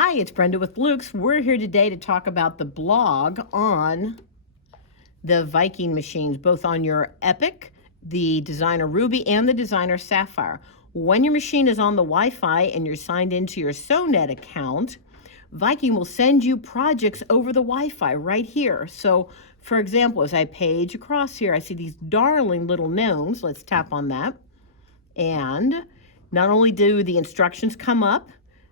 Hi, it's Brenda with Luke's. We're here today to talk about the blog on the Viking machines, both on your Epic, the designer Ruby, and the designer Sapphire. When your machine is on the Wi-Fi and you're signed into your SONET account, Viking will send you projects over the Wi-Fi right here. So, for example, as I page across here, I see these darling little gnomes. Let's tap on that. And not only do the instructions come up,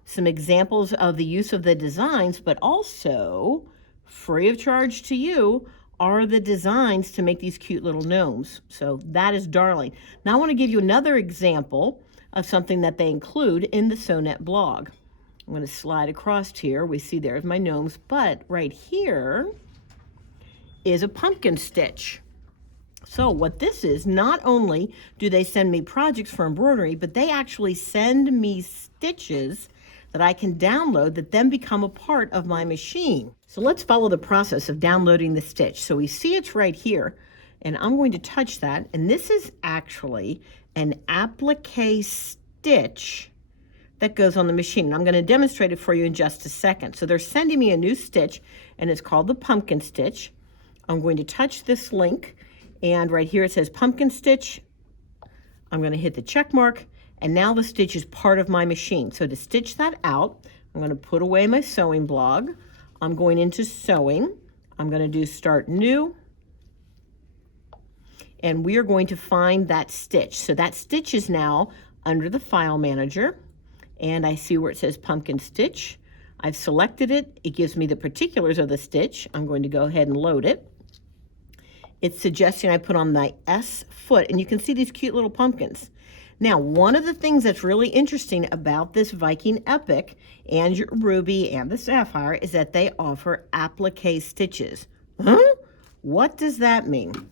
some examples of the use of the designs, but also free of charge to you are the designs to make these cute little gnomes. So that is darling. Now I want to give you another example of something that they include in the SONET blog. I'm going to slide across here. We see there's my gnomes, but right here is a pumpkin stitch. So what this is, not only do they send me projects for embroidery, but they actually send me stitches that I can download that then become a part of my machine. So let's follow the process of downloading the stitch. So we see it's right here, and I'm going to touch that, and this is actually an applique stitch that goes on the machine. And I'm going to demonstrate it for you in just a second. So they're sending me a new stitch, and it's called the pumpkin stitch. I'm going to touch this link, and right here it says pumpkin stitch. I'm going to hit the check mark, and now the stitch is part of my machine. So to stitch that out, I'm going to put away my sewing blog. I'm going into sewing. I'm going to do start new, and we are going to find that stitch. So that stitch is now under the file manager, and I see where it says pumpkin stitch. I've selected it. It gives me the particulars of the stitch. I'm going to go ahead and load it. It's suggesting I put on my S foot, and you can see these cute little pumpkins. Now, one of the things that's really interesting about this Viking Epic and your Ruby and the Sapphire is that they offer applique stitches. Huh? What does that mean?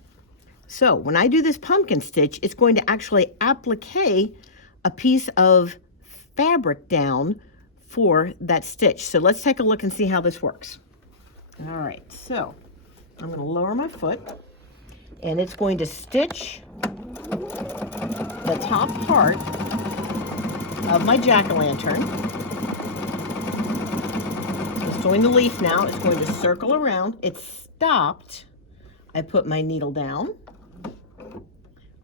So when I do this pumpkin stitch, it's going to actually applique a piece of fabric down for that stitch. So let's take a look and see how this works. All right, so I'm going to lower my foot, and it's going to stitch the top part of my jack-o'-lantern. It's doing the leaf now. It's going to circle around. It's stopped. I put my needle down.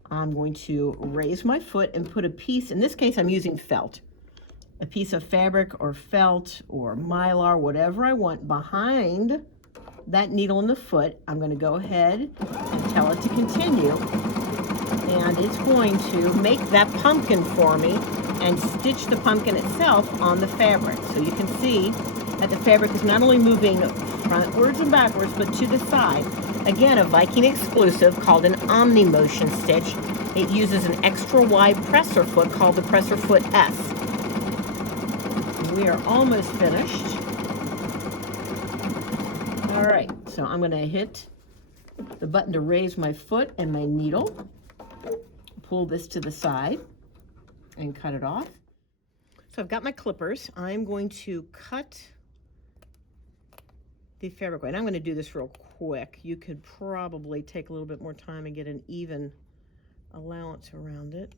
I'm going to raise my foot and put a piece, in this case I'm using felt, a piece of fabric or felt or mylar, whatever I want, behind that needle in the foot. I'm going to go ahead and tell it to continue, and it's going to make that pumpkin for me and stitch the pumpkin itself on the fabric. So you can see that the fabric is not only moving frontwards and backwards, but to the side. Again, a Viking exclusive called an Omni Motion stitch. It uses an extra wide presser foot called the presser foot S. We are almost finished. All right, so I'm going to hit the button to raise my foot and my needle, pull this to the side, and cut it off. So I've got my clippers. I'm going to cut the fabric away, and I'm going to do this real quick. You could probably take a little bit more time and get an even allowance around it.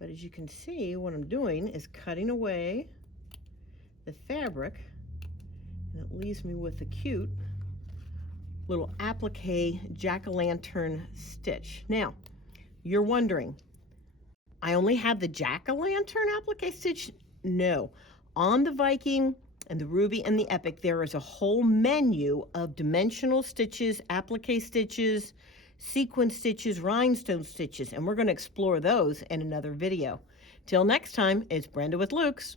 But as you can see, what I'm doing is cutting away the fabric, and it leaves me with a cute little applique jack-o'-lantern stitch. Now, you're wondering, I only have the jack-o'-lantern applique stitch? No. On the Viking and the Ruby and the Epic, there is a whole menu of dimensional stitches, applique stitches, sequin stitches, rhinestone stitches, and we're going to explore those in another video. Till next time, it's Brenda with Luke's.